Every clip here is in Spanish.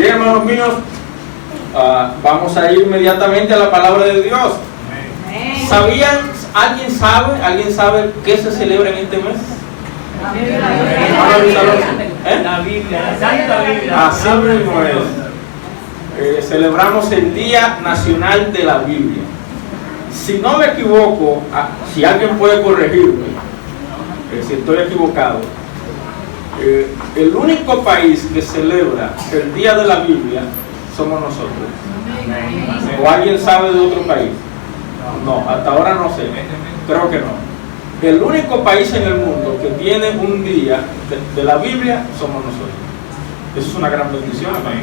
Bien, hermanos míos, vamos a ir inmediatamente a la palabra de Dios. ¿Sabían? ¿Alguien sabe qué se celebra en este mes? La Biblia, la Santa Biblia. Así mismo es. Celebramos el Día Nacional de la Biblia. Si no me equivoco, si alguien puede corregirme, si estoy equivocado, el único país que celebra el Día de la Biblia somos nosotros. ¿O alguien sabe de otro país? No, hasta ahora no sé. Creo que no. El único país en el mundo que tiene un día de la Biblia somos nosotros. Eso es una gran bendición, hermano.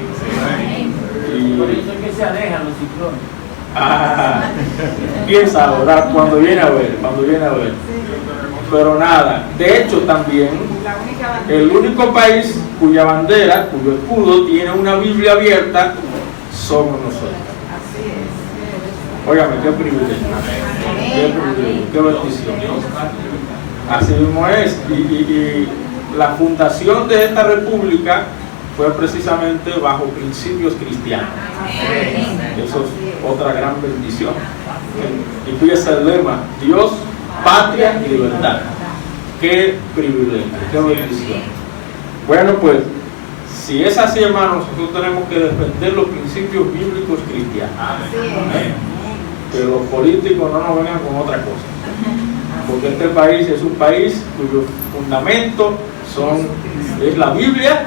Por eso es que se alejan los ciclones. Quién sabe, ¿verdad? Cuando viene a ver. Pero nada, de hecho también el único país cuya bandera, cuyo escudo tiene una Biblia abierta somos nosotros. Óigame, qué privilegio, qué bendición. Así mismo es. Y la fundación de esta república fue precisamente bajo principios cristianos. Eso es otra gran bendición. Y fíjese el lema: Dios, patria y libertad. Qué privilegio, qué bendición. Bueno, pues, si es así, hermanos, nosotros tenemos que defender los principios bíblicos cristianos. Que los políticos no nos vengan con otra cosa. Porque este país es un país cuyo fundamento es la Biblia,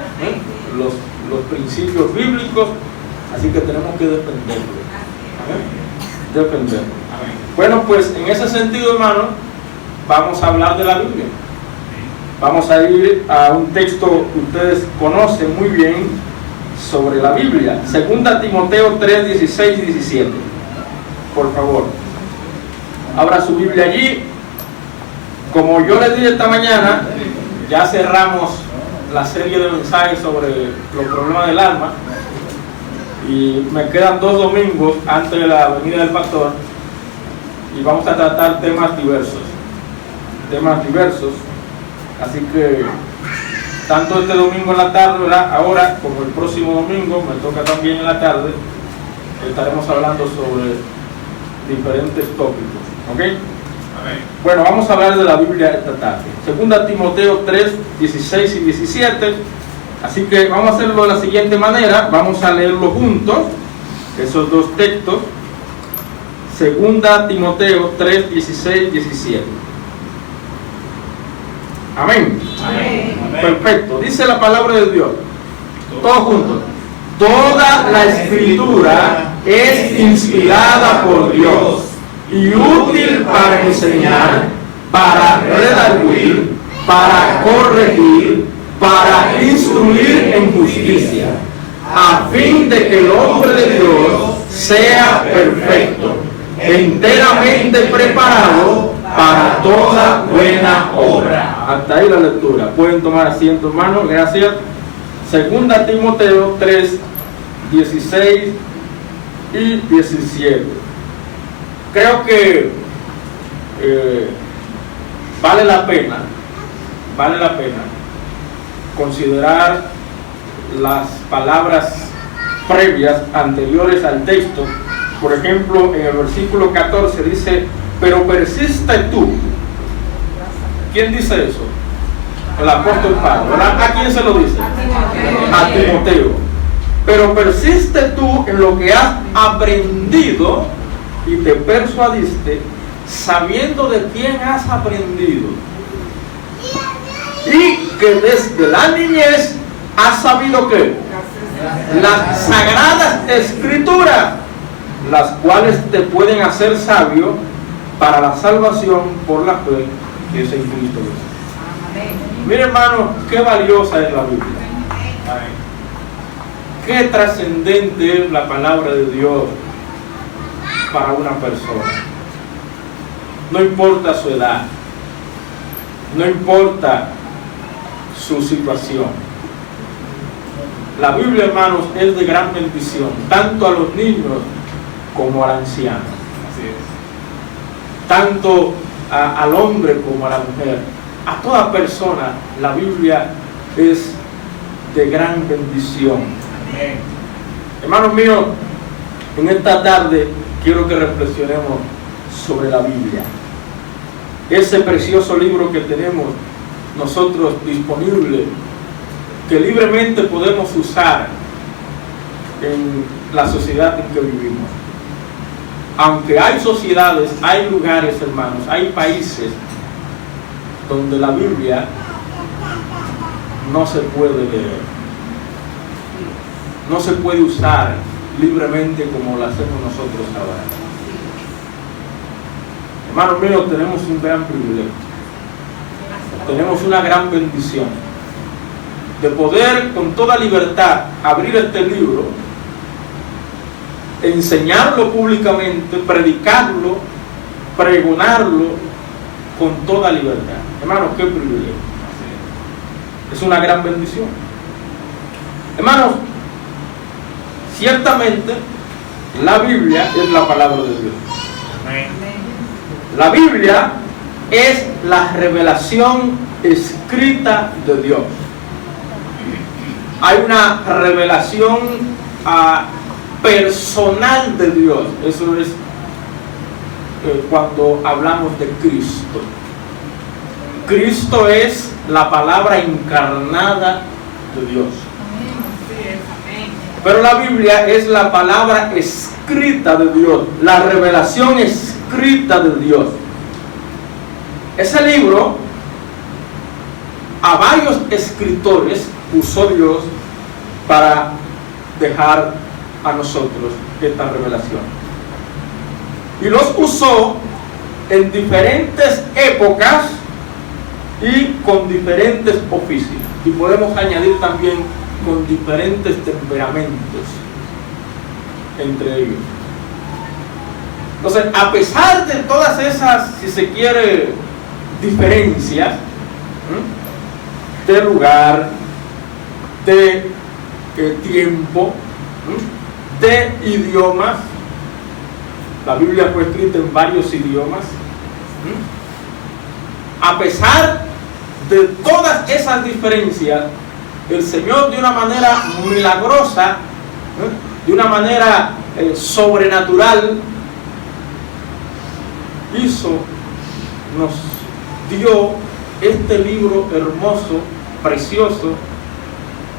los principios bíblicos, así que tenemos que defenderlo. Defenderlo. Bueno, pues en ese sentido, hermano, vamos a hablar de la Biblia. Vamos a ir a un texto que ustedes conocen muy bien sobre la Biblia. 2 Timoteo 3, 16 y 17. Por favor, abra su Biblia allí. Como yo les dije esta mañana, ya cerramos la serie de mensajes sobre los problemas del alma y me quedan 2 domingos antes de la venida del pastor y vamos a tratar temas diversos, así que tanto este domingo en la tarde, ¿verdad?, ahora, como el próximo domingo, me toca también en la tarde, estaremos hablando sobre diferentes tópicos, ¿ok? Amén. Bueno, vamos a hablar de la Biblia esta tarde. 2 Timoteo 3, 16 y 17. Así que vamos a hacerlo de la siguiente manera. Vamos a leerlo juntos, esos dos textos. 2 Timoteo 3, 16 y 17. Amén. Amén. Perfecto. Dice la palabra de Dios. Todos juntos. Toda la escritura es inspirada por Dios y útil para enseñar, para redarguir, para corregir, para instruir en justicia, a fin de que el hombre de Dios sea perfecto, enteramente preparado para toda buena obra. Hasta ahí la lectura. Pueden tomar asiento, hermanos. Gracias. 2 Timoteo 3, 16 y 17. Creo que vale la pena considerar las palabras previas anteriores al texto. Por ejemplo, en el versículo 14 dice: pero persiste tú. ¿Quién dice eso? El apóstol Pablo, ¿verdad? ¿A quién se lo dice? A Timoteo. Pero persiste tú en lo que has aprendido y te persuadiste, sabiendo de quién has aprendido, y que desde la niñez has sabido que las sagradas escrituras, las cuales te pueden hacer sabio para la salvación por la fe que es en Cristo Jesús. Mire, hermano, qué valiosa es la Biblia. Qué trascendente es la palabra de Dios para una persona. No importa su edad, no importa su situación. La Biblia, hermanos, es de gran bendición, tanto a los niños como al anciano. Así es. Tanto al hombre como a la mujer. A toda persona, la Biblia es de gran bendición. Hermanos míos, en esta tarde quiero que reflexionemos sobre la Biblia. Ese precioso libro que tenemos nosotros disponible, que libremente podemos usar en la sociedad en que vivimos. Aunque hay sociedades, hay lugares, hermanos, hay países donde la Biblia no se puede leer, no se puede usar libremente como lo hacemos nosotros ahora. Hermanos míos, tenemos un gran privilegio, tenemos una gran bendición de poder con toda libertad abrir este libro, enseñarlo públicamente, predicarlo, pregonarlo con toda libertad. Hermanos, qué privilegio. Es una gran bendición. Hermanos, ciertamente la Biblia es la palabra de Dios. La Biblia es la revelación escrita de Dios. Hay una revelación personal de Dios. Eso es cuando hablamos de Cristo. Cristo es la palabra encarnada de Dios. Pero la Biblia es la palabra escrita de Dios, la revelación escrita de Dios. Ese libro, a varios escritores usó Dios para dejar a nosotros esta revelación. Y los usó en diferentes épocas y con diferentes oficios. Y podemos añadir también con diferentes temperamentos entre ellos. Entonces, a pesar de todas esas, si se quiere, diferencias de lugar, de tiempo, de idiomas, la Biblia fue escrita en varios idiomas. A pesar de todas esas diferencias, el Señor de una manera milagrosa, de una manera sobrenatural, nos dio este libro hermoso, precioso,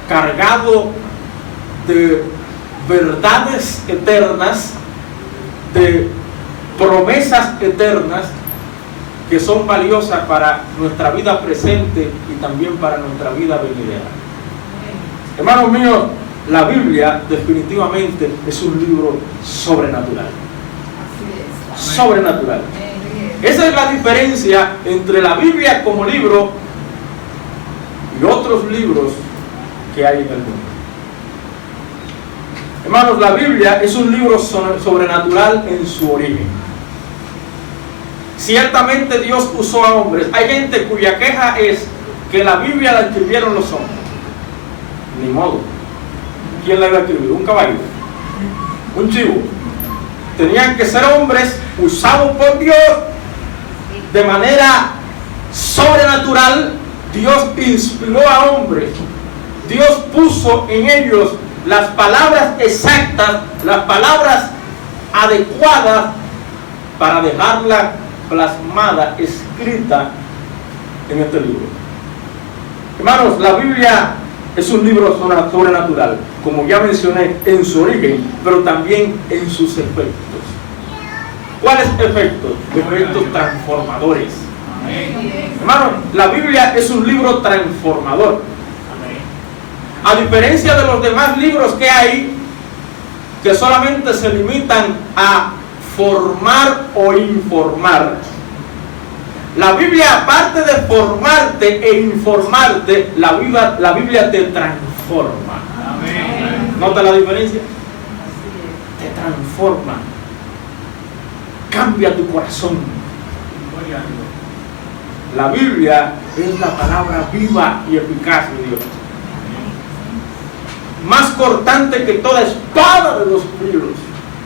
cargado de verdades eternas, de promesas eternas que son valiosas para nuestra vida presente y también para nuestra vida venidera. Hermanos míos, la Biblia definitivamente es un libro sobrenatural. Sobrenatural. Esa es la diferencia entre la Biblia como libro y otros libros que hay en el mundo. Hermanos, la Biblia es un libro sobrenatural en su origen. Ciertamente Dios usó a hombres. Hay gente cuya queja es que la Biblia la escribieron los hombres. Ni modo. ¿Quién la iba a escribir? ¿Un caballo? ¿Un chivo? Tenían que ser hombres usados por Dios de manera sobrenatural. Dios inspiró a hombres. Dios puso en ellos las palabras exactas, las palabras adecuadas para dejarla plasmada, escrita en este libro. Hermanos, la Biblia es un libro sobrenatural, como ya mencioné, en su origen, pero también en sus efectos. ¿Cuáles efectos? Efectos transformadores. Hermanos, la Biblia es un libro transformador. A diferencia de los demás libros que hay, que solamente se limitan a formar o informar, la Biblia, aparte de formarte e informarte, la Biblia te transforma. ¿Nota la diferencia? Te transforma. Cambia tu corazón. La Biblia es la palabra viva y eficaz de Dios. Más cortante que toda espada de dos filos.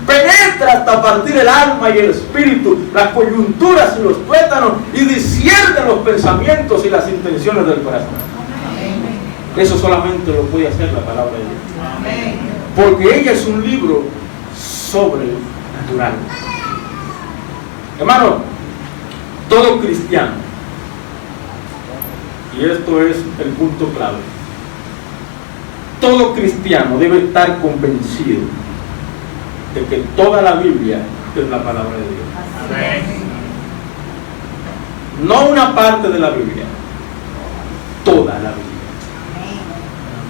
Penetra hasta partir el alma y el espíritu, las coyunturas y los tuétanos, y discierne los pensamientos y las intenciones del corazón. Eso solamente lo puede hacer la palabra de Dios. porque ella es un libro sobrenatural. Hermano, todo cristiano, y esto es el punto clave, todo cristiano debe estar convencido de que toda la Biblia es la palabra de Dios. Amén. No una parte de la Biblia, toda la Biblia.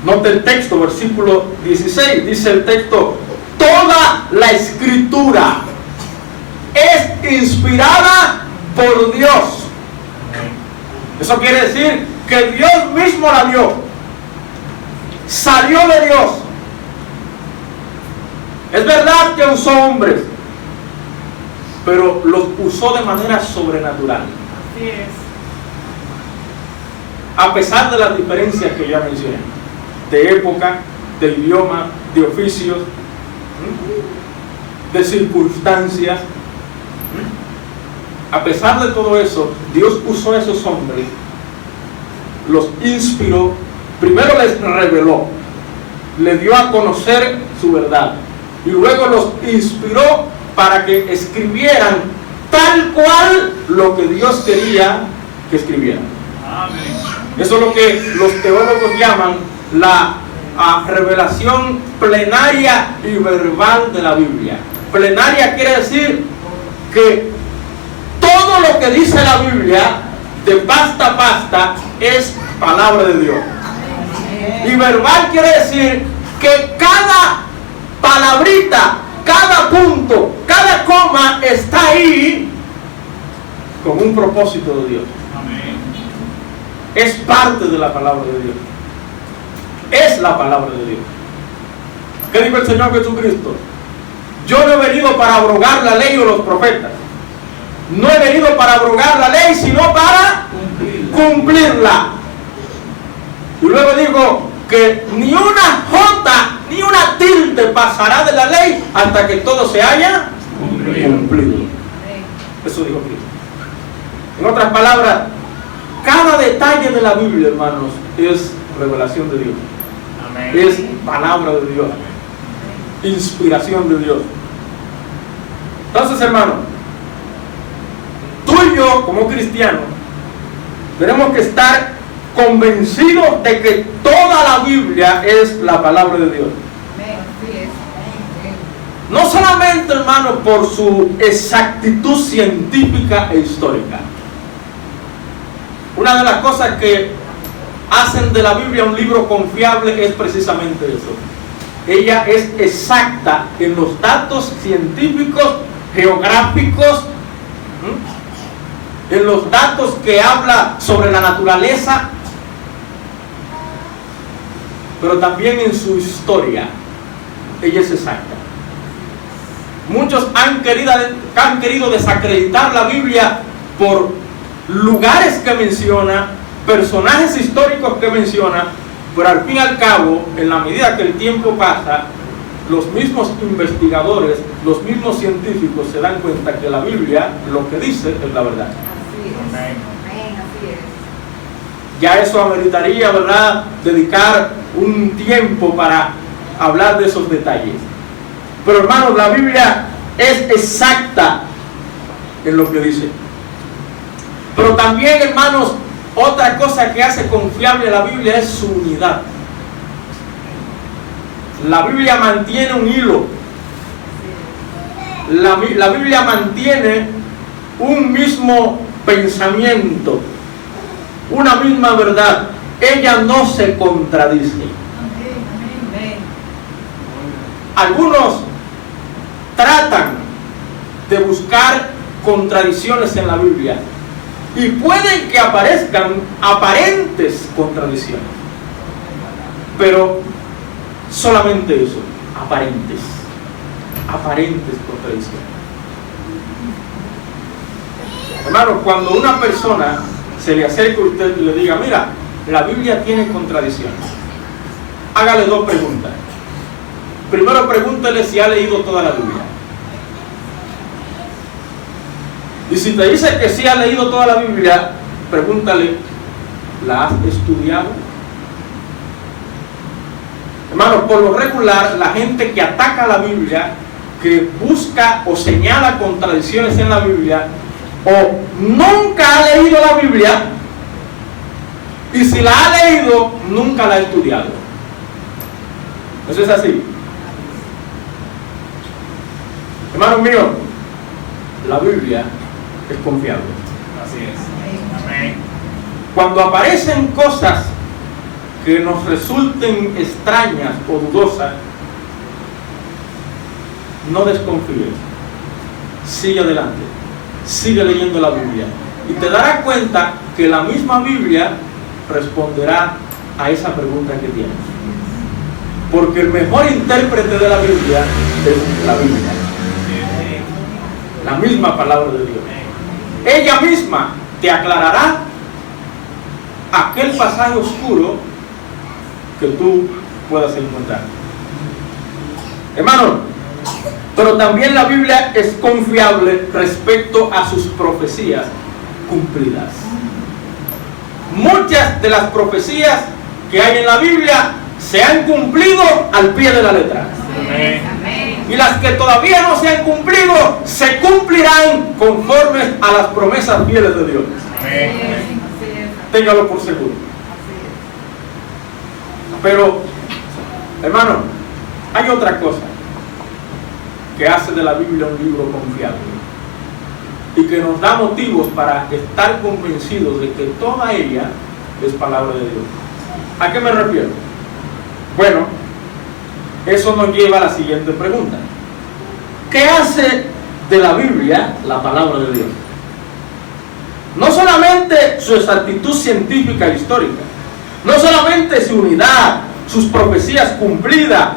Note el texto, versículo 16, dice el texto: toda la escritura es inspirada por Dios. Eso quiere decir que Dios mismo la dio, salió de Dios. Es verdad que usó hombres, pero los usó de manera sobrenatural. Así es. A pesar de las diferencias que ya mencioné, de época, de idioma, de oficios, de circunstancias, a pesar de todo eso, Dios usó a esos hombres, los inspiró, primero les reveló, le dio a conocer su verdad, y luego los inspiró para que escribieran tal cual lo que Dios quería que escribieran. Amén. Eso es lo que los teólogos llaman la revelación plenaria y verbal de la Biblia. Plenaria quiere decir que todo lo que dice la Biblia, de pasta a pasta, es palabra de Dios. Y verbal quiere decir que cada palabrita, cada punto, cada coma está ahí con un propósito de Dios. Amén. Es parte de la palabra de Dios. Es la palabra de Dios. ¿Qué dijo el Señor Jesucristo? Yo no he venido para abrogar la ley o los profetas. No he venido para abrogar la ley, sino para cumplirla. Y luego digo que ni una jota, ni una tilde pasará de la ley hasta que todo se haya cumplido. Eso dijo Cristo. En otras palabras, cada detalle de la Biblia, hermanos, es revelación de Dios. Amén. Es palabra de Dios. Inspiración de Dios. Entonces, hermano, tú y yo, como cristianos, tenemos que estar convencidos de que toda la Biblia es la palabra de Dios. No solamente, hermano, por su exactitud científica e histórica. Una de las cosas que hacen de la Biblia un libro confiable es precisamente eso. Ella es exacta en los datos científicos, geográficos, en los datos que habla sobre la naturaleza, pero también en su historia. Ella es exacta. Muchos han querido desacreditar la Biblia por lugares que menciona, personajes históricos que menciona, pero al fin y al cabo, en la medida que el tiempo pasa, los mismos investigadores, los mismos científicos se dan cuenta que la Biblia lo que dice es la verdad. Así es. Amén. Amén, así es. Ya eso ameritaría, ¿verdad?, dedicar un tiempo para hablar de esos detalles. Pero hermanos, la Biblia es exacta en lo que dice. Pero también, hermanos, otra cosa que hace confiable la Biblia es su unidad. La Biblia mantiene un hilo. La Biblia mantiene un mismo pensamiento, una misma verdad. Ella no se contradice. Amén. Algunos tratan de buscar contradicciones en la Biblia y pueden que aparezcan aparentes contradicciones, pero solamente eso, aparentes contradicciones. Hermano, cuando una persona se le acerca a usted y le diga: mira, la Biblia tiene contradicciones, hágale dos preguntas. Primero, pregúntele si ha leído toda la Biblia. Y si te dice que sí ha leído toda la Biblia, pregúntale: ¿la has estudiado? Hermanos, por lo regular, la gente que ataca la Biblia, que busca o señala contradicciones en la Biblia, o nunca ha leído la Biblia, y si la ha leído, nunca la ha estudiado. ¿Eso es así? Hermanos míos, la Biblia es confiable. Así es. Amén. Cuando aparecen cosas que nos resulten extrañas o dudosas, no desconfíes. Sigue adelante. Sigue leyendo la Biblia. Y te darás cuenta que la misma Biblia responderá a esa pregunta que tienes. Porque el mejor intérprete de la Biblia es la Biblia. La misma palabra de Dios. Ella misma te aclarará aquel pasaje oscuro que tú puedas encontrar. Hermano, pero también la Biblia es confiable respecto a sus profecías cumplidas. Muchas de las profecías que hay en la Biblia se han cumplido al pie de la letra. Amén. Y las que todavía no se han cumplido se cumplirán conforme a las promesas fieles de Dios. Amén. Téngalo por seguro. Pero, hermano, hay otra cosa que hace de la Biblia un libro confiable y que nos da motivos para estar convencidos de que toda ella es palabra de Dios. ¿A qué me refiero? Bueno, eso nos lleva a la siguiente pregunta. ¿Qué hace de la Biblia la palabra de Dios? No solamente su exactitud científica e histórica, no solamente su unidad, sus profecías cumplidas,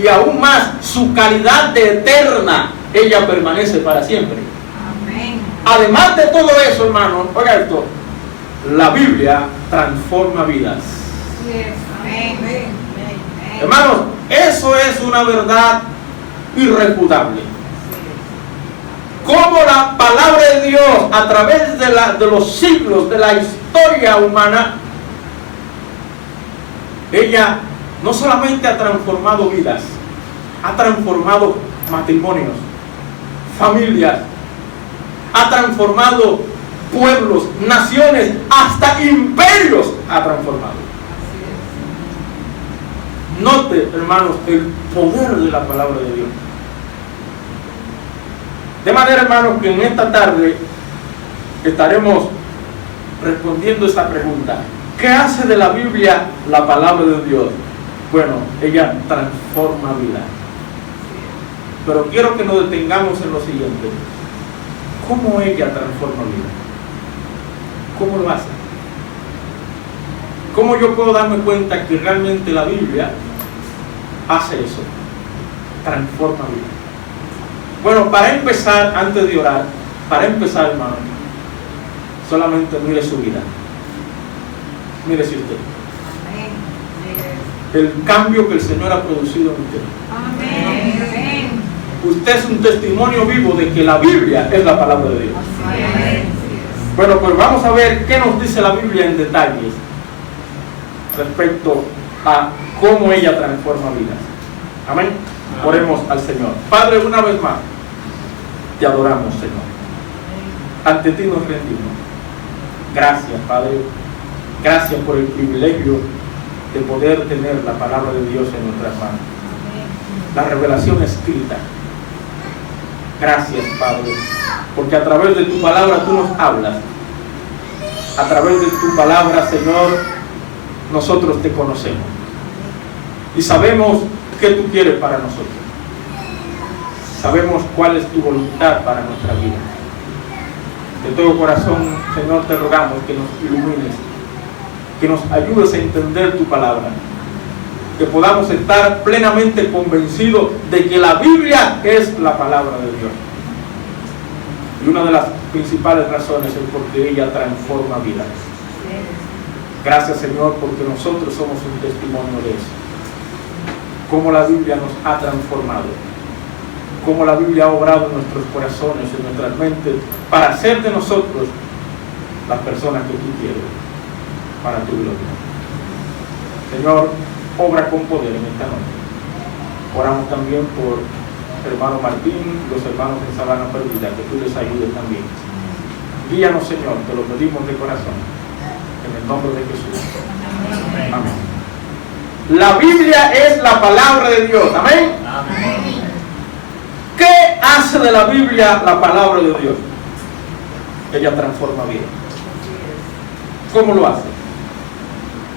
y aún más su calidad de eterna, ella permanece para siempre. Amén. Además de todo eso, hermano, oiga esto, la Biblia transforma vidas. Amén. Hermanos, eso es una verdad irrefutable. Cómo la palabra de Dios, a través de los siglos, de la historia humana, ella no solamente ha transformado vidas, ha transformado matrimonios, familias, ha transformado pueblos, naciones, hasta imperios ha transformado. Note, hermanos, el poder de la palabra de Dios. De manera, hermanos, que en esta tarde estaremos respondiendo esa pregunta. ¿Qué hace de la Biblia la palabra de Dios? Bueno, ella transforma vida. Pero quiero que nos detengamos en lo siguiente. ¿Cómo ella transforma vida? ¿Cómo lo hace? ¿Cómo yo puedo darme cuenta que realmente la Biblia hace eso? Transforma vida. Bueno, para empezar, antes de orar, hermano, solamente mire su vida. Mírese usted. El cambio que el Señor ha producido en usted. Amén. Usted es un testimonio vivo de que la Biblia es la palabra de Dios. Bueno, pues vamos a ver qué nos dice la Biblia en detalles respecto a cómo ella transforma vidas. Amén. Oremos al Señor. Padre, una vez más, te adoramos, Señor. Ante ti nos rendimos. Gracias, Padre. Gracias por el privilegio de poder tener la palabra de Dios en nuestras manos. La revelación escrita. Gracias, Padre, porque a través de tu palabra tú nos hablas. A través de tu palabra, Señor, nosotros te conocemos. Y sabemos qué tú quieres para nosotros. Sabemos cuál es tu voluntad para nuestra vida. De todo corazón, Señor, te rogamos que nos ilumines, que nos ayudes a entender tu palabra, que podamos estar plenamente convencidos de que la Biblia es la palabra de Dios. Y una de las principales razones es porque ella transforma vidas. Gracias, Señor, porque nosotros somos un testimonio de eso. Cómo la Biblia nos ha transformado, cómo la Biblia ha obrado en nuestros corazones, en nuestras mentes, para hacer de nosotros las personas que tú quieres, para tu gloria. Señor, obra con poder en esta noche. Oramos también por hermano Martín, los hermanos en Sabana Perdida, que tú les ayudes también. Guíanos, Señor, te lo pedimos de corazón, en el nombre de Jesús. Amén. La Biblia es la palabra de Dios. Amén. ¿Qué hace de la Biblia la palabra de Dios? Ella transforma vidas. ¿Cómo lo hace?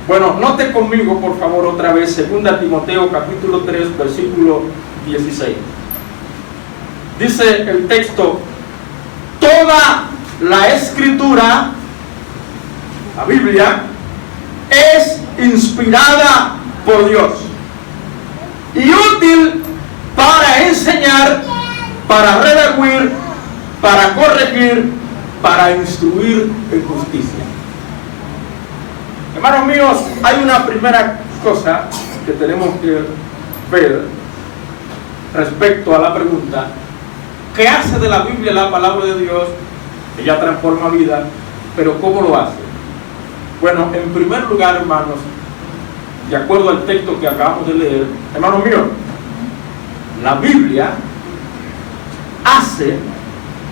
Bueno, note conmigo por favor otra vez 2 Timoteo capítulo 3 versículo 16. Dice el texto: toda la escritura, la Biblia, es inspirada por Dios y útil para enseñar, para redarguir, para corregir, para instruir en justicia. Hermanos míos, hay una primera cosa que tenemos que ver respecto a la pregunta: ¿qué hace de la Biblia la palabra de Dios? Ella transforma vida, pero ¿cómo lo hace? Bueno, en primer lugar, hermanos, de acuerdo al texto que acabamos de leer, hermanos míos, la Biblia hace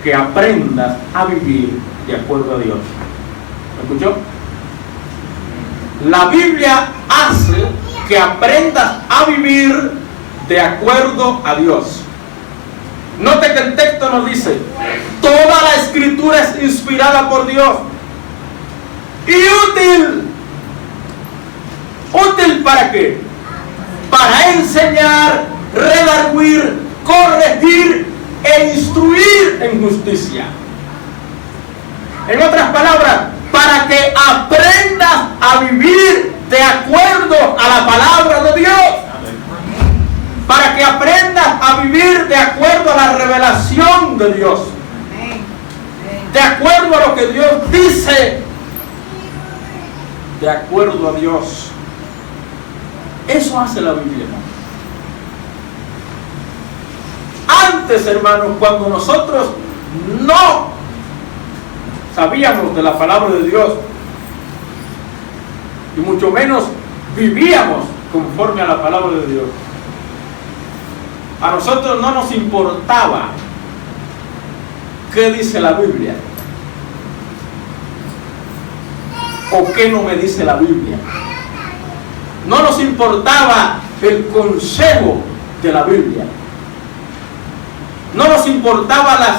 que aprendas a vivir de acuerdo a Dios. ¿Me escuchó? La Biblia hace que aprendas a vivir de acuerdo a Dios. Note que el texto nos dice: toda la escritura es inspirada por Dios y útil. ¿Útil para qué? Para enseñar, redarguir, corregir e instruir en justicia. En otras palabras, para que aprendas a vivir de acuerdo a la palabra de Dios. Para que aprendas a vivir de acuerdo a la revelación de Dios. De acuerdo a lo que Dios dice. De acuerdo a Dios. Eso hace la Biblia, hermano. Antes, hermanos, cuando nosotros no sabíamos de la palabra de Dios y mucho menos vivíamos conforme a la palabra de Dios, a nosotros no nos importaba qué dice la Biblia o qué no me dice la Biblia. No nos importaba el consejo de la Biblia. No nos importaban las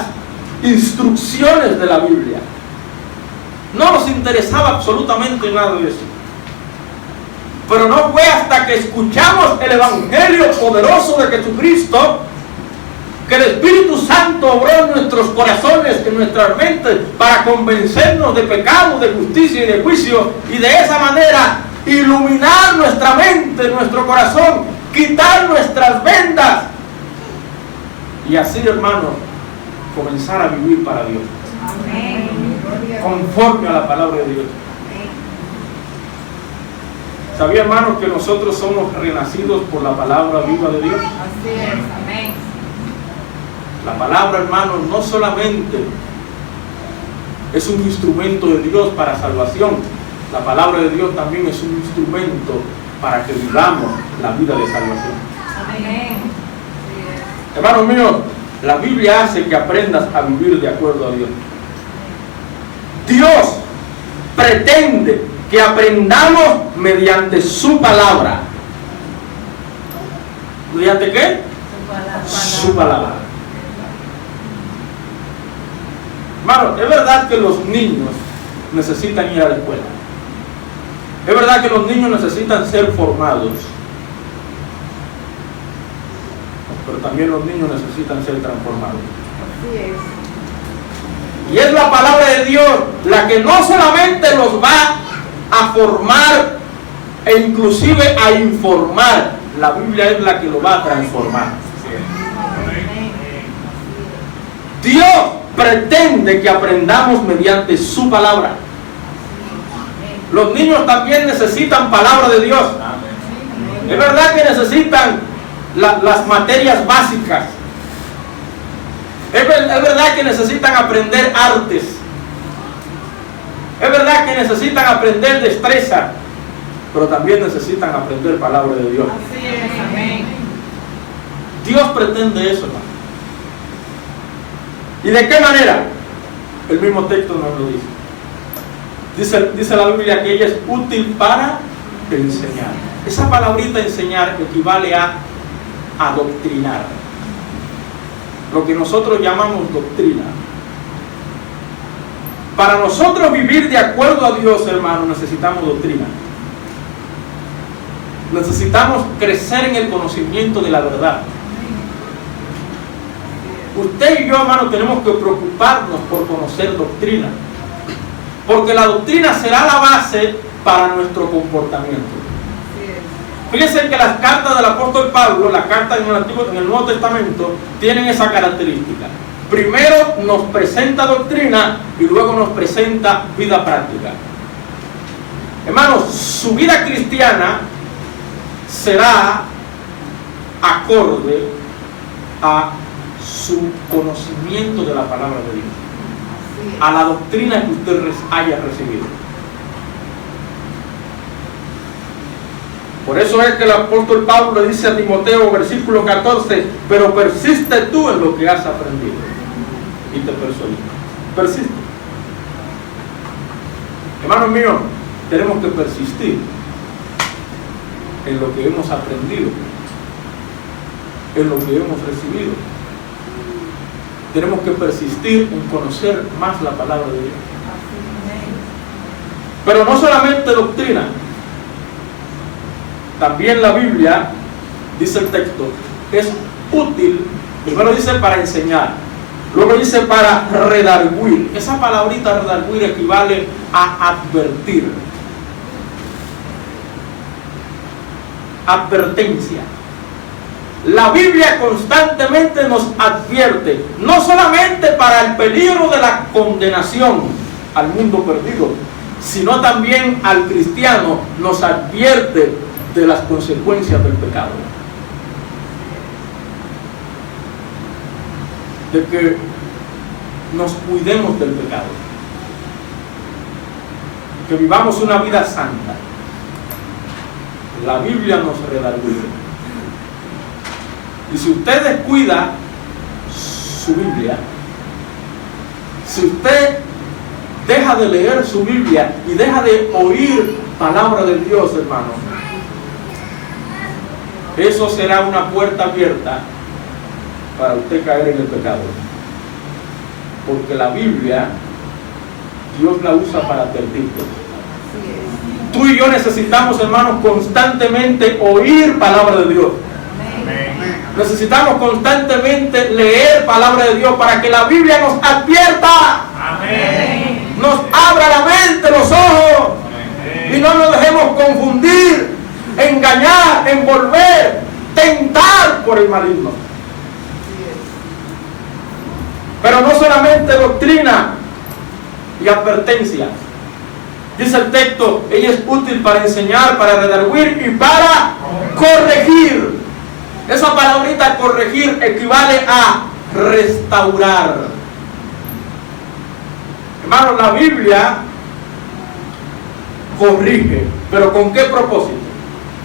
instrucciones de la Biblia. No nos interesaba absolutamente nada de eso. Pero no fue hasta que escuchamos el Evangelio poderoso de Jesucristo que el Espíritu Santo obró en nuestros corazones, en nuestras mentes, para convencernos de pecado, de justicia y de juicio, y de esa manera iluminar nuestra mente, nuestro corazón, quitar nuestras vendas y así, hermanos, comenzar a vivir para Dios. Amén. Conforme a la palabra de Dios. ¿Sabía, hermanos, que nosotros somos renacidos por la palabra viva de Dios? Así es. Amén. La palabra, hermanos, no solamente es un instrumento de Dios para salvación, la palabra de Dios también es un instrumento para que vivamos la vida de salvación. Amén. Hermanos míos, la Biblia hace que aprendas a vivir de acuerdo a Dios. Dios pretende que aprendamos mediante su palabra. ¿Mediante qué? Su palabra. Hermano, es verdad que los niños necesitan ir a la escuela. Es verdad que los niños necesitan ser formados. Pero también los niños necesitan ser transformados. Así es. Y es la palabra de Dios la que no solamente los va a formar e inclusive a informar. La Biblia es la que lo va a transformar. Dios pretende que aprendamos mediante su palabra. Los niños también necesitan palabra de Dios. Es verdad que necesitan las materias básicas. Es verdad que necesitan aprender artes. Es verdad que necesitan aprender destreza. pero también necesitan aprender palabra de Dios. Así es, amén. Dios pretende eso, hermano. ¿Y de qué manera? El mismo texto nos lo dice. Dice la Biblia que ella es útil para enseñar. Esa palabrita enseñar equivale a adoctrinar. Lo que nosotros llamamos doctrina. Para nosotros vivir de acuerdo a Dios, hermano, necesitamos doctrina. Necesitamos crecer en el conocimiento de la verdad. Usted y yo, hermano, tenemos que preocuparnos por conocer doctrina. Porque la doctrina será la base para nuestro comportamiento. Fíjense que las cartas del apóstol Pablo, las cartas en el Nuevo Testamento, tienen esa característica. Primero nos presenta doctrina y luego nos presenta vida práctica. Hermanos, su vida cristiana será acorde a su conocimiento de la palabra de Dios, a la doctrina que usted haya recibido. Por eso es que el apóstol Pablo le dice a Timoteo, versículo 14, pero persiste tú en lo que has aprendido y te persuadí. Persiste. Hermanos míos, tenemos que persistir en lo que hemos aprendido, en lo que hemos recibido. Tenemos que persistir en conocer más la palabra de Dios. Pero no solamente doctrina, también la Biblia, dice el texto, es útil. Primero dice para enseñar, luego dice para redarguir. Esa palabrita redarguir equivale a advertir. Advertencia. La Biblia constantemente nos advierte, no solamente para el peligro de la condenación al mundo perdido, sino también al cristiano nos advierte de las consecuencias del pecado. De que nos cuidemos del pecado, que vivamos una vida santa. La Biblia nos redarguye. Y si usted descuida su Biblia, si usted deja de leer su Biblia y deja de oír palabra de Dios, hermano, eso será una puerta abierta para usted caer en el pecado. Porque la Biblia, Dios la usa para advertirte. Tú y yo necesitamos, hermanos, constantemente oír palabra de Dios. Necesitamos constantemente leer palabra de Dios para que la Biblia nos advierta. Amén. Nos abra la mente, los ojos. Amén. Y no nos dejemos confundir, engañar, envolver, tentar por el maligno. Pero no solamente doctrina y advertencia. Dice el texto, ella es útil para enseñar, para redarguir y para corregir. Esa palabrita corregir equivale a restaurar. Hermano, la Biblia corrige, pero ¿con qué propósito?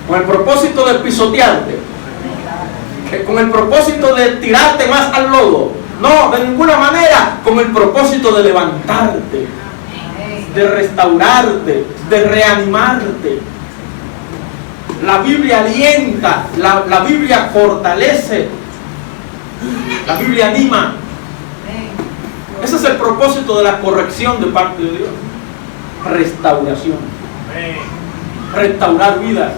Con el propósito de pisotearte, con el propósito de tirarte más al lodo. No, de ninguna manera, con el propósito de levantarte, de restaurarte, de reanimarte. La Biblia alienta, la Biblia fortalece, la Biblia anima. Ese es el propósito de la corrección de parte de Dios. Restauración. Restaurar vida.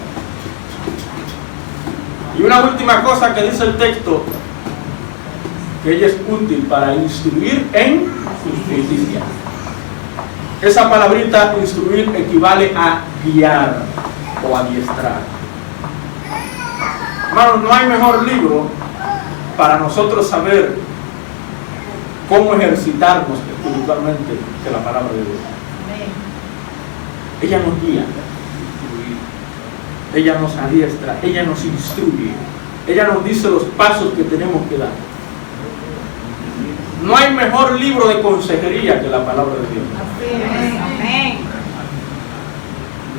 Y una última cosa que dice el texto, que ella es útil para instruir en justicia. Esa palabrita instruir equivale a guiar o adiestrar. Hermanos, no hay mejor libro para nosotros saber cómo ejercitarnos espiritualmente que la palabra de Dios. Ella nos guía, ella nos adiestra, ella nos instruye, ella nos dice los pasos que tenemos que dar. No hay mejor libro de consejería que la palabra de Dios. Amén.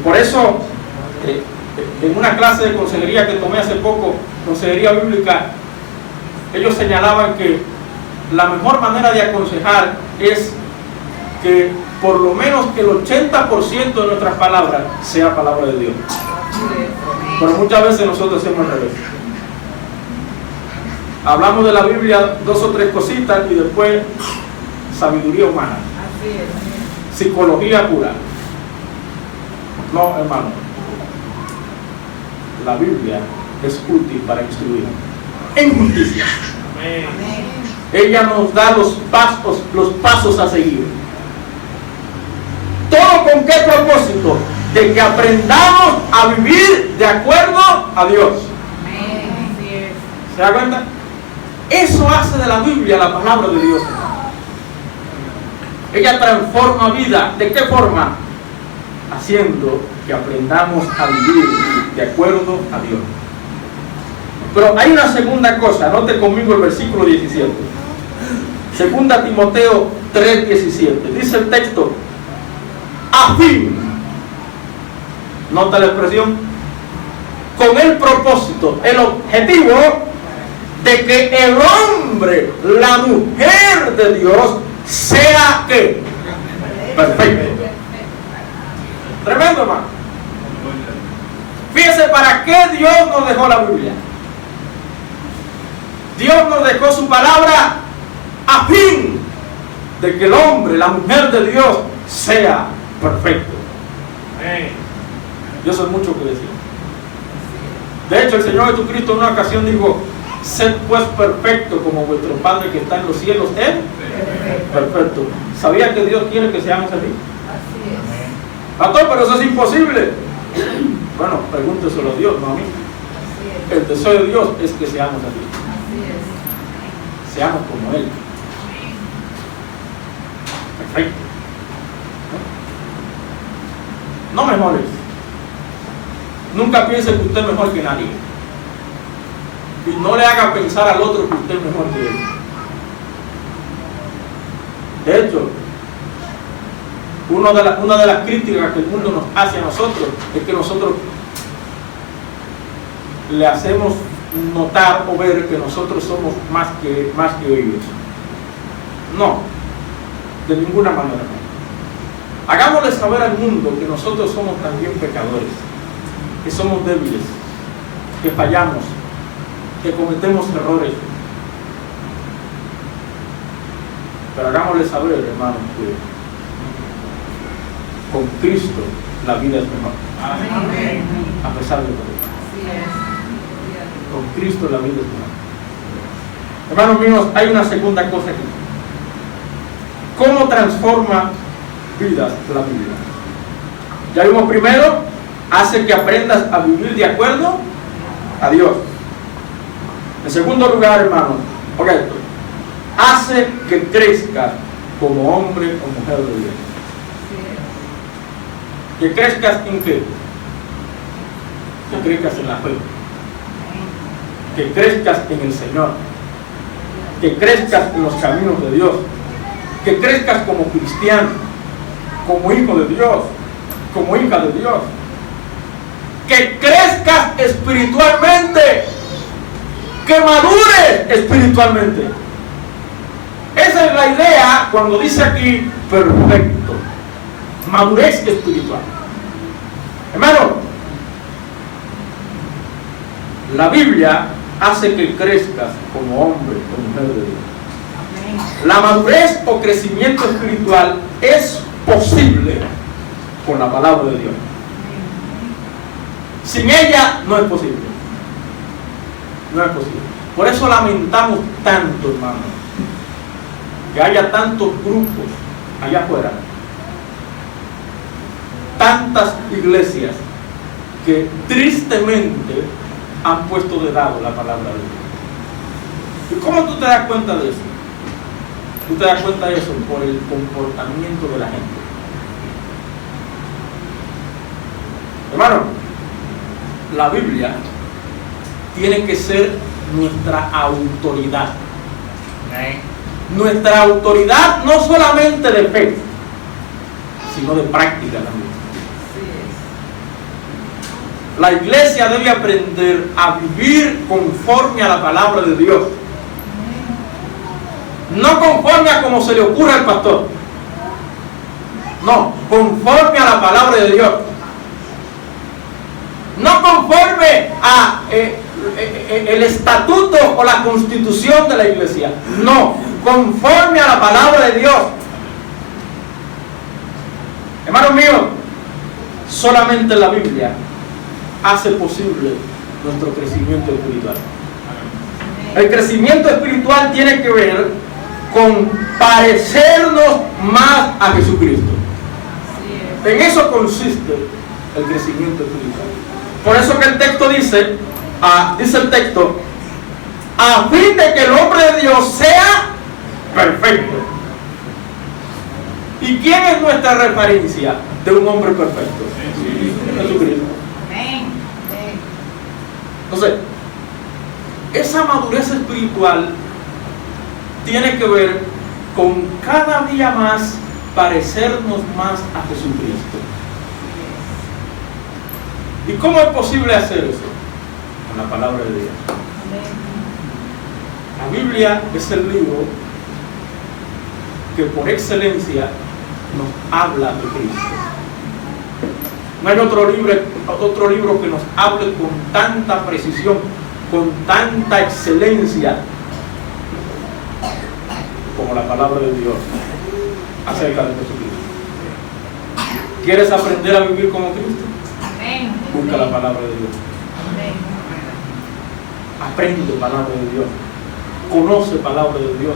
Por eso En una clase de consejería que tomé hace poco, consejería bíblica, ellos señalaban que la mejor manera de aconsejar es que por lo menos que el 80% de nuestras palabras sea palabra de Dios. Pero muchas veces nosotros hacemos al revés. Hablamos de la Biblia 2 o 3 cositas y después sabiduría humana, psicología pura. No, hermano, la Biblia es útil para instruir en justicia. Ella nos da los pasos a seguir. ¿Todo con qué propósito? De que aprendamos a vivir de acuerdo a Dios. ¿Se da cuenta? Eso hace de la Biblia la palabra de Dios. Ella transforma vida. ¿De qué forma? Haciendo que aprendamos a vivir de acuerdo a Dios. Pero hay una segunda cosa. Anote conmigo el versículo 17. Segunda Timoteo 3:17. Dice el texto: a fin, nota la expresión, con el propósito, el objetivo de que el hombre, la mujer de Dios, sea ¿qué? Perfecto. Tremendo, hermano. Fíjese para qué Dios nos dejó la Biblia. Dios nos dejó su palabra a fin de que el hombre, la mujer de Dios, sea perfecto. Yo soy mucho que decir. De hecho, el Señor Jesucristo en una ocasión dijo: sed pues perfecto como vuestro Padre que está en los cielos es perfecto. ¿Sabía que Dios quiere que seamos así? Pastor, pero eso es imposible. Bueno, pregúnteselo a Dios, no a mí. El deseo de Dios es que seamos así. Seamos como Él. Perfecto. No mejores. Nunca piense que usted es mejor que nadie. Y no le haga pensar al otro que usted es mejor que él. De hecho, una de las críticas que el mundo nos hace a nosotros es que nosotros le hacemos notar o ver que nosotros somos más que ellos. No, de ninguna manera. Hagámosle saber al mundo que nosotros somos también pecadores, que somos débiles, que fallamos, que cometemos errores. Pero hagámosle saber, hermanos, que con Cristo la vida es mejor. Amén. A pesar de todo. Con Cristo la vida es mejor. Hermanos míos, hay una segunda cosa aquí. ¿Cómo transforma vidas la Biblia? Ya vimos primero, hace que aprendas a vivir de acuerdo a Dios. En segundo lugar, hermanos, oiga esto, hace que crezcas como hombre o mujer de Dios. ¿Que crezcas en qué? Que crezcas en la fe. Que crezcas en el Señor. Que crezcas en los caminos de Dios. Que crezcas como cristiano, como hijo de Dios, como hija de Dios. Que crezcas espiritualmente. Que madures espiritualmente. Esa es la idea cuando dice aquí perfecto. Madurez espiritual. Hermano, la Biblia hace que crezcas como hombre, como mujer de Dios. La madurez o crecimiento espiritual es posible con la palabra de Dios. Sin ella no es posible. No es posible. Por eso lamentamos tanto, hermano, que haya tantos grupos allá afuera, tantas iglesias que tristemente han puesto de lado la palabra de Dios. ¿Y cómo tú te das cuenta de eso? Tú te das cuenta de eso por el comportamiento de la gente. Hermano, la Biblia tiene que ser nuestra autoridad. Nuestra autoridad no solamente de fe, sino de práctica también. La iglesia debe aprender a vivir conforme a la palabra de Dios. No conforme a como se le ocurra al pastor. No, conforme a la palabra de Dios. No conforme a el estatuto o la constitución de la iglesia. No, conforme a la palabra de Dios. Hermanos míos, solamente la Biblia hace posible nuestro crecimiento espiritual. El crecimiento espiritual tiene que ver con parecernos más a Jesucristo. En eso consiste el crecimiento espiritual. Por eso que el texto dice el texto, a fin de que el hombre de Dios sea perfecto. ¿Y quién es nuestra referencia de un hombre perfecto? Jesucristo. Entonces, esa madurez espiritual tiene que ver con cada día más parecernos más a Jesucristo. ¿Y cómo es posible hacer eso? Con la palabra de Dios. La Biblia es el libro que por excelencia nos habla de Cristo. No hay otro libro que nos hable con tanta precisión, con tanta excelencia como la palabra de Dios acerca de Jesucristo. ¿Quieres aprender a vivir como Cristo? Busca la palabra de Dios. Aprende palabra de Dios. Conoce palabra de Dios.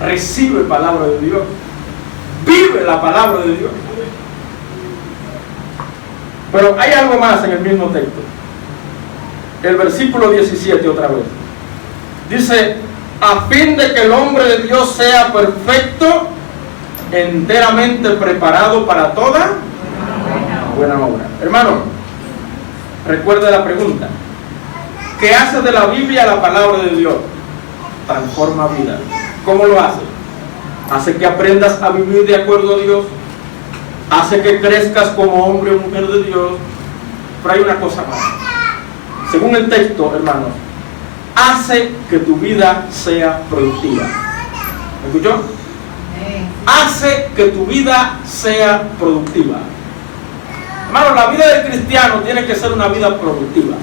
Recibe palabra de Dios. Vive la palabra de Dios. Pero hay algo más en el mismo texto. El versículo 17 otra vez. Dice, a fin de que el hombre de Dios sea perfecto, enteramente preparado para toda buena obra. Hermano, recuerde la pregunta. ¿Qué hace de la Biblia la palabra de Dios? Transforma vida. ¿Cómo lo hace? Hace que aprendas a vivir de acuerdo a Dios. Hace que crezcas como hombre o mujer de Dios. Pero hay una cosa más. Según el texto, hermanos, hace que tu vida sea productiva. ¿Me escuchó? Hace que tu vida sea productiva. Hermano, la vida del cristiano tiene que ser una vida productiva.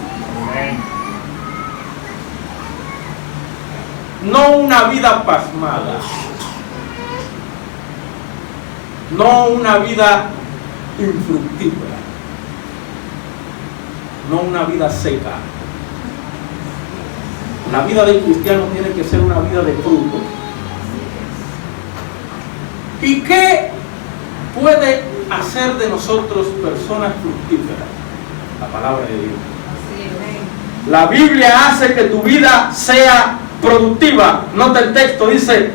No una vida pasmada. No una vida infructífera. No una vida seca. La vida del cristiano tiene que ser una vida de fruto. ¿Y qué puede hacer de nosotros personas fructíferas? La palabra de Dios. La Biblia hace que tu vida sea productiva. Nota el texto, dice,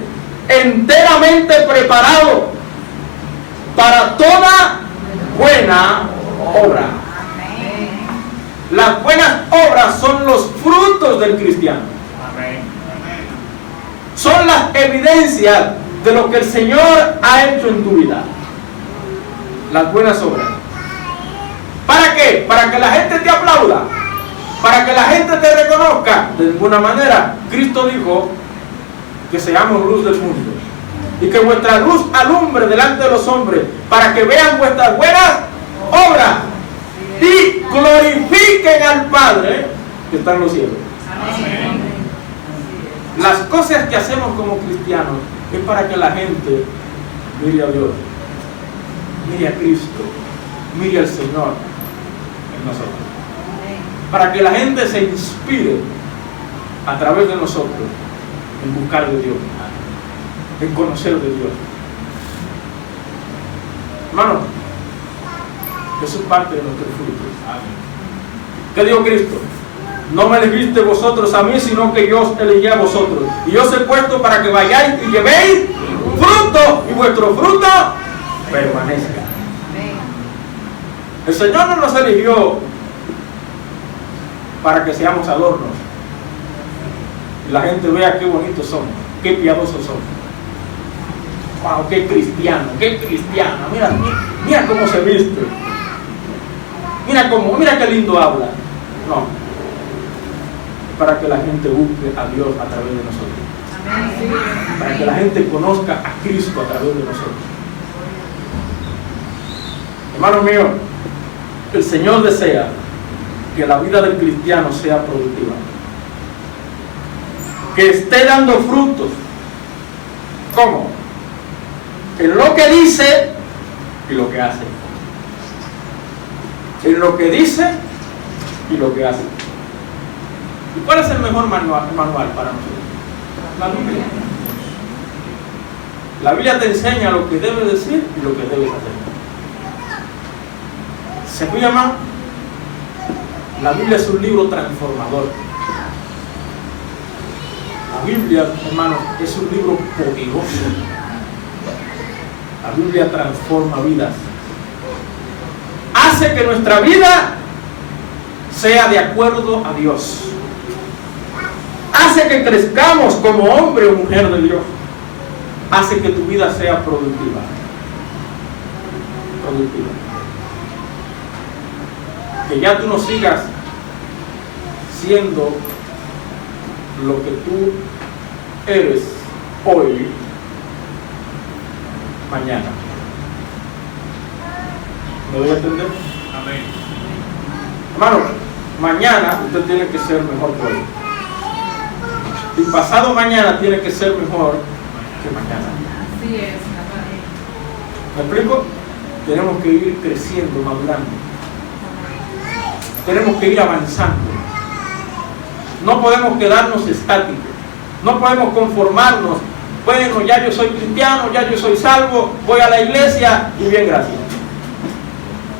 enteramente preparado para toda buena obra. Las buenas obras son los frutos del cristiano. Son las evidencias de lo que el Señor ha hecho en tu vida. Las buenas obras. ¿Para qué? Para que la gente te aplauda. Para que la gente te reconozca. De ninguna manera. Cristo dijo que seamos luz del mundo. Y que vuestra luz alumbre delante de los hombres. Para que vean vuestras buenas obras. Y glorifiquen al Padre que está en los cielos. Amén. Las cosas que hacemos como cristianos es para que la gente mire a Dios, mire a Cristo, mire al Señor en nosotros. Para que la gente se inspire a través de nosotros en buscar de Dios, en conocer de Dios. Hermano, eso es parte de nuestro fruto. ¿Qué dijo Cristo? No me elegiste vosotros a mí, sino que yo os elegí a vosotros. Y yo os he puesto para que vayáis y llevéis fruto, y vuestro fruto permanezca. El Señor no nos eligió para que seamos adornos. Y la gente vea qué bonitos somos, qué piadosos somos. Wow, qué cristiano, qué cristiana. Mira cómo se viste. mira qué lindo habla. No, para que la gente busque a Dios a través de nosotros. Para que la gente conozca a Cristo a través de nosotros. Hermano mío, el Señor desea que la vida del cristiano sea productiva, que esté dando frutos. ¿Cómo? En lo que dice y lo que hace. En lo que dice y lo que hace. ¿Y cuál es el mejor manual para nosotros? La Biblia. La Biblia te enseña lo que debes decir y lo que debes hacer. ¿Se puede llamar? La Biblia es un libro transformador. La Biblia, hermano, es un libro poderoso. La Biblia transforma vidas. Hace que nuestra vida sea de acuerdo a Dios. Hace que crezcamos como hombre o mujer de Dios. Hace que tu vida sea productiva. Productiva. Que ya tú no sigas siendo lo que tú eres hoy, mañana. ¿Me voy a entender? Amén. Hermano, mañana usted tiene que ser mejor que hoy. Y pasado mañana tiene que ser mejor que mañana. Así es. ¿Me explico? Tenemos que ir creciendo, madurando. Tenemos que ir avanzando. No podemos quedarnos estáticos. No podemos conformarnos. Bueno, ya yo soy cristiano, ya yo soy salvo, voy a la iglesia y bien, gracias.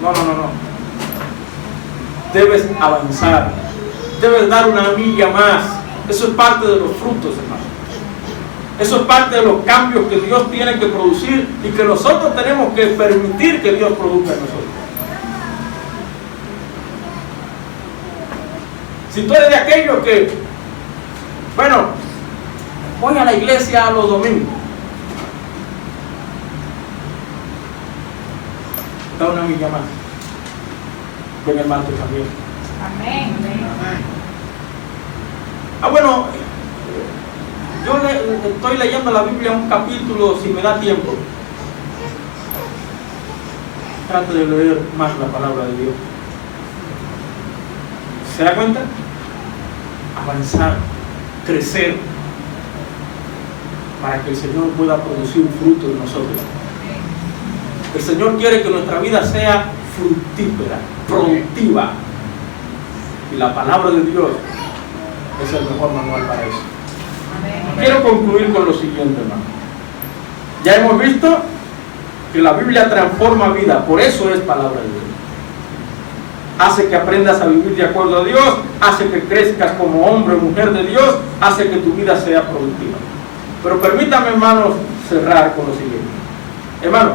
No. Debes avanzar. Debes dar una milla más. Eso es parte de los frutos, hermano. Eso es parte de los cambios que Dios tiene que producir y que nosotros tenemos que permitir que Dios produzca en nosotros. Si tú eres de aquellos que, bueno, voy a la iglesia los domingos, da una milla más. Ven el martes también. Amén. Bueno, yo estoy leyendo la Biblia un capítulo, si me da tiempo. Trato de leer más la palabra de Dios. ¿Se da cuenta? Avanzar, crecer, para que el Señor pueda producir un fruto en nosotros. El Señor quiere que nuestra vida sea fructífera, productiva. Y la palabra de Dios es el mejor manual para eso. Quiero concluir con lo siguiente, hermano. Ya hemos visto que la Biblia transforma vida, por eso es palabra de Dios. Hace que aprendas a vivir de acuerdo a Dios, hace que crezcas como hombre o mujer de Dios, hace que tu vida sea productiva. Pero permítame, hermanos, cerrar con lo siguiente. Hermano,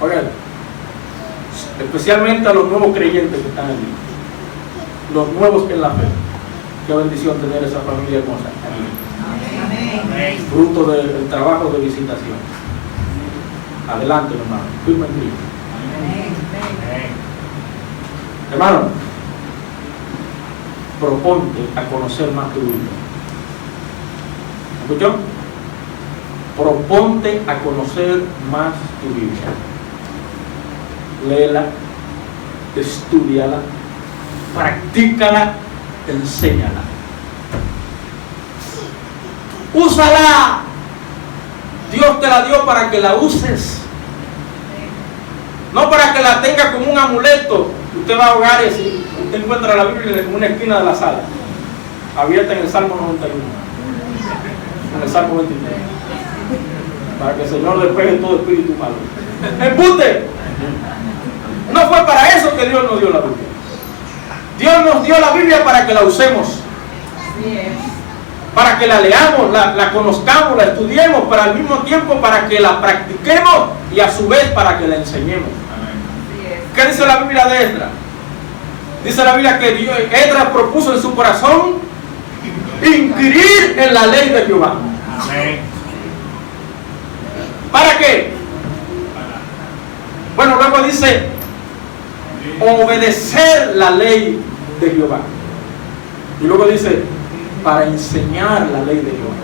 oigan, especialmente a los nuevos creyentes que están aquí, los nuevos en la fe. Qué bendición tener esa familia hermosa aquí. Amén. Fruto del trabajo de visitación. Adelante, hermano. Firme en Cristo. Hermano, proponte a conocer más tu Biblia. ¿Escuchó? Proponte a conocer más tu Biblia. Léela, estúdiala, practícala, enséñala. Úsala. Dios te la dio para que la uses. No para que la tenga como un amuleto. Usted va a hogares y usted encuentra la Biblia en una esquina de la sala, abierta en el Salmo 91, en el Salmo 23, para que el Señor despeje todo espíritu malo. ¡Embute! No fue para eso que Dios nos dio la Biblia. Dios nos dio la Biblia para que la usemos, para que la leamos, la conozcamos, la estudiemos, pero al mismo tiempo para que la practiquemos y a su vez para que la enseñemos. ¿Qué dice la Biblia de Esdras? Dice la Biblia que Esdras propuso en su corazón inquirir en la ley de Jehová. Amén. ¿Para qué? Bueno, luego dice, obedecer la ley de Jehová. Y luego dice, para enseñar la ley de Jehová.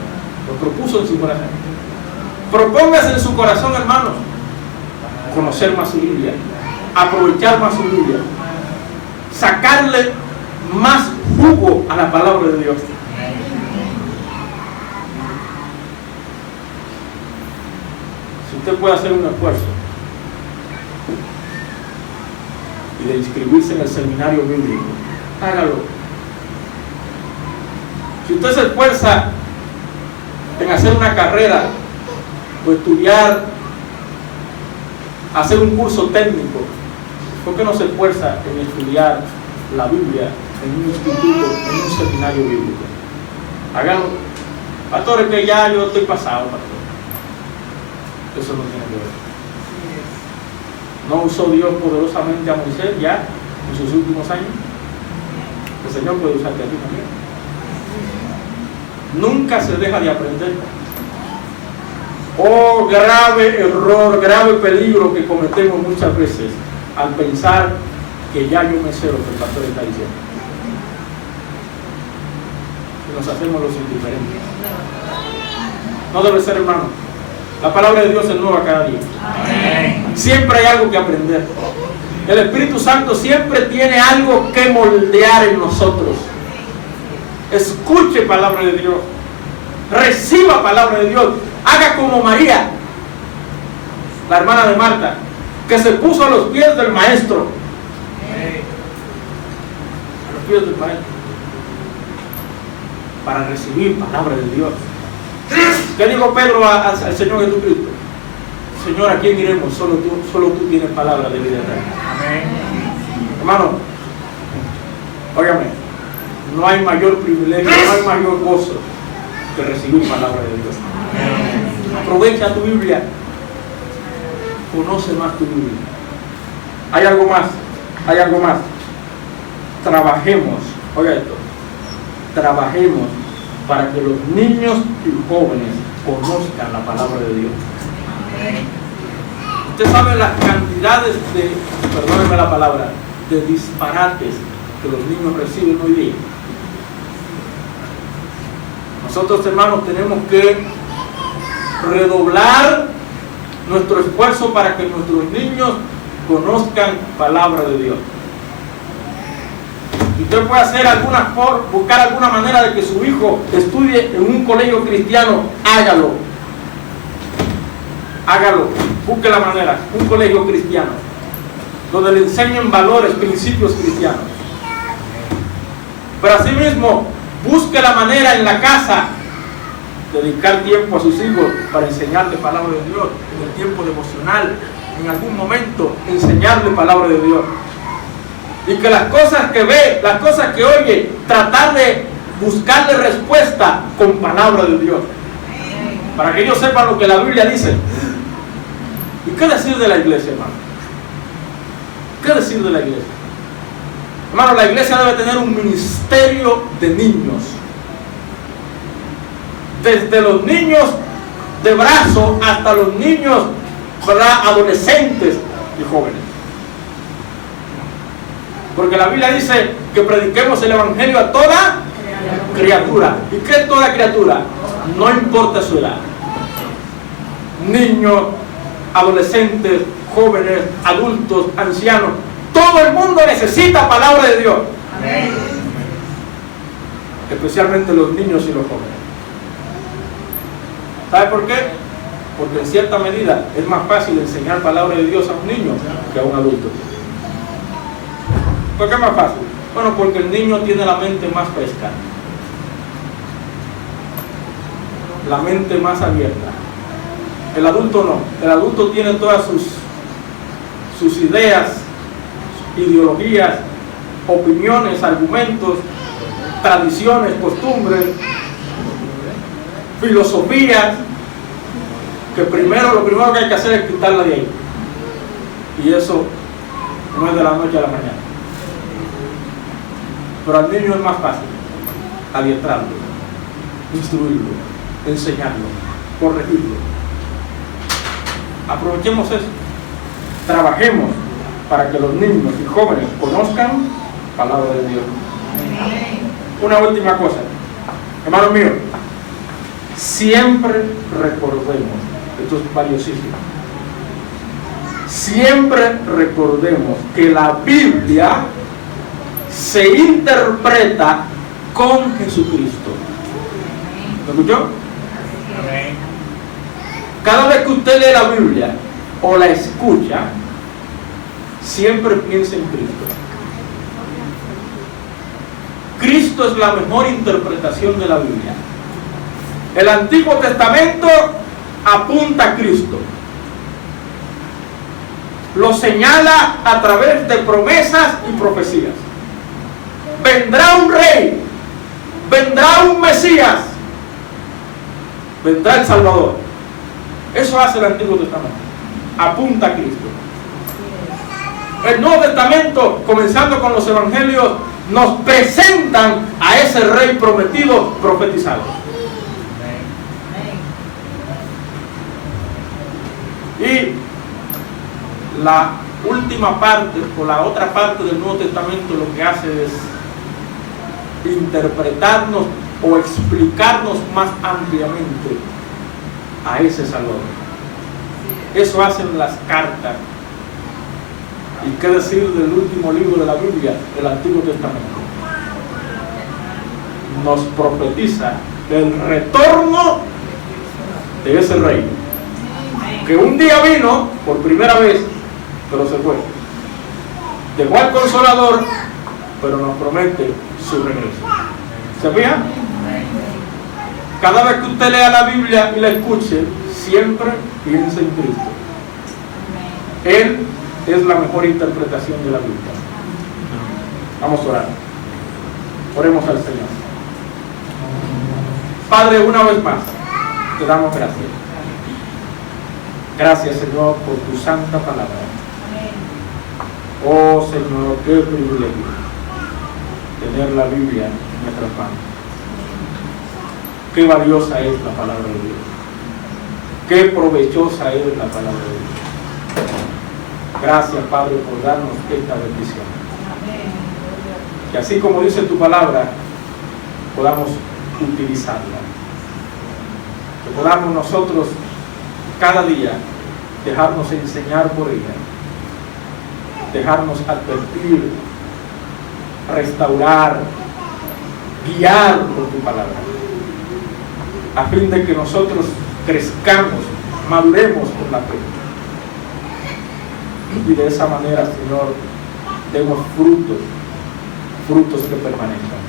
Lo propuso en su corazón. Propóngase en su corazón, hermanos, conocer más su Biblia, aprovechar más su Biblia, sacarle más jugo a la palabra de Dios. Si usted puede hacer un esfuerzo y de inscribirse en el seminario bíblico, hágalo. Si usted se esfuerza en hacer una carrera o estudiar, hacer un curso técnico, ¿por qué no se esfuerza en estudiar la Biblia en un instituto, en un seminario bíblico? Háganlo. Pastor, es que ya yo estoy pasado, pastor. Eso no tiene que ver. ¿No usó Dios poderosamente a Moisés ya en sus últimos años? El Señor puede usarte a ti también. Nunca se deja de aprender. Oh, grave error, grave peligro que cometemos muchas veces al pensar que ya yo me sé lo que el pastor está diciendo. Y nos hacemos los indiferentes. No debe ser, hermano. La palabra de Dios es nueva cada día. Amén. Siempre hay algo que aprender. El Espíritu Santo siempre tiene algo que moldear en nosotros. Escuche palabra de Dios. Reciba palabra de Dios. Haga como María, la hermana de Marta, que se puso a los pies del maestro. A los pies del maestro. Para recibir palabra de Dios. ¿Qué dijo Pedro al Señor Jesucristo? Señor, ¿a quién iremos? Solo tú tienes palabra de vida eterna. Amén. Hermano, óigame, no hay mayor privilegio, no hay mayor gozo que recibir palabra de Dios. Amén. Aprovecha tu Biblia. Conoce más tu Biblia. Hay algo más. Hay algo más. Trabajemos. Oiga esto. Trabajemos para que los niños y jóvenes conozcan la palabra de Dios. Usted sabe las cantidades de, perdónenme la palabra, de disparates que los niños reciben hoy día. Nosotros, hermanos, tenemos que redoblar nuestro esfuerzo para que nuestros niños conozcan palabra de Dios. Y usted puede hacer buscar alguna manera de que su hijo estudie en un colegio cristiano, hágalo. Hágalo, busque la manera, un colegio cristiano, donde le enseñen valores, principios cristianos. Pero asimismo, busque la manera en la casa, dedicar tiempo a sus hijos para enseñarle palabra de Dios, en el tiempo devocional, en algún momento, enseñarle palabra de Dios. Y que las cosas que ve, las cosas que oye, tratar de buscarle respuesta con palabra de Dios. Para que ellos sepan lo que la Biblia dice. ¿Y qué decir de la iglesia, hermano? ¿Qué decir de la iglesia? Hermano, la iglesia debe tener un ministerio de niños. Desde los niños de brazo hasta los niños, ¿verdad?, adolescentes y jóvenes. Porque la Biblia dice que prediquemos el evangelio a toda criatura. ¿Y qué es toda criatura? No importa su edad. Niños, adolescentes, jóvenes, adultos, ancianos. Todo el mundo necesita palabra de Dios. Amén. Especialmente los niños y los jóvenes. ¿Sabe por qué? Porque en cierta medida es más fácil enseñar palabra de Dios a un niño que a un adulto. ¿Por qué es más fácil? Bueno, porque el niño tiene la mente más fresca, la mente más abierta. El adulto no. El adulto tiene todas sus ideas, ideologías, opiniones, argumentos, tradiciones, costumbres, filosofías, que lo primero que hay que hacer es quitarla de ahí. Y eso no es de la noche a la mañana. Pero al niño es más fácil adiestrarlo, instruirlo, enseñarlo, corregirlo. Aprovechemos eso. Trabajemos para que los niños y jóvenes conozcan la palabra de Dios. Amén. Una última cosa, hermanos míos, siempre recordemos, esto es valiosísimo, siempre recordemos que la Biblia se interpreta con Jesucristo. ¿Me escuchó? Cada vez que usted lee la Biblia o la escucha, siempre piensa en Cristo. Cristo es la mejor interpretación de la Biblia. El Antiguo Testamento apunta a Cristo. Lo señala a través de promesas y profecías. Vendrá un rey, vendrá un Mesías, vendrá el Salvador. Eso hace el Antiguo Testamento. Apunta a Cristo. El Nuevo Testamento, comenzando con los Evangelios, nos presentan a ese rey prometido, profetizado. Y la última parte, o la otra parte del Nuevo Testamento, lo que hace es interpretarnos o explicarnos más ampliamente a ese Salvador. Eso hacen las cartas. ¿Y qué decir del último libro de la Biblia, del Antiguo Testamento? Nos profetiza el retorno de ese rey, que un día vino por primera vez, pero se fue. Dejó al Consolador, pero nos promete su regreso. ¿Se fija? Cada vez que usted lea la Biblia y la escuche, siempre piense en Cristo. Él es la mejor interpretación de la Biblia. Vamos a orar. Oremos al Señor. Padre, una vez más, te damos gracias. Gracias, Señor, por tu santa palabra. Oh, Señor, qué privilegio tener la Biblia en nuestras manos. Qué valiosa es la palabra de Dios. Qué provechosa es la palabra de Dios. Gracias, Padre, por darnos esta bendición. Que así como dice tu palabra, podamos utilizarla. Que podamos nosotros cada día dejarnos enseñar por ella. Dejarnos advertir, restaurar, guiar por tu palabra. A fin de que nosotros crezcamos, maduremos con la fe. Y de esa manera, Señor, demos frutos que permanezcan.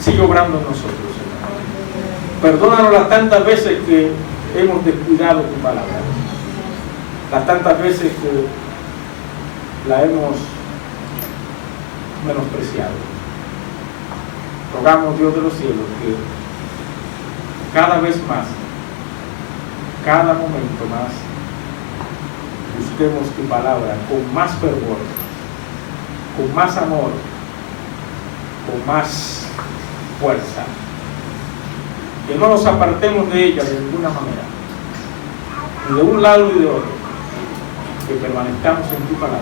Sigue obrando en nosotros, Señor. Perdónanos las tantas veces que hemos descuidado tu palabra, las tantas veces que la hemos menospreciado. Rogamos, Dios de los cielos, que cada vez más, cada momento más, busquemos tu palabra con más fervor, con más amor, con más fuerza. Que no nos apartemos de ella de ninguna manera, ni de un lado ni de otro, que permanezcamos en tu palabra.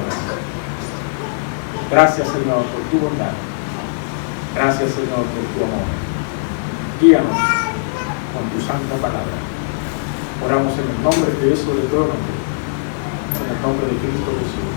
Gracias, Señor, por tu bondad. Gracias, Señor, por tu amor. Guíanos con tu santa palabra. Oramos en el nombre de Jesús de todo nombre, en el nombre de Cristo Jesús.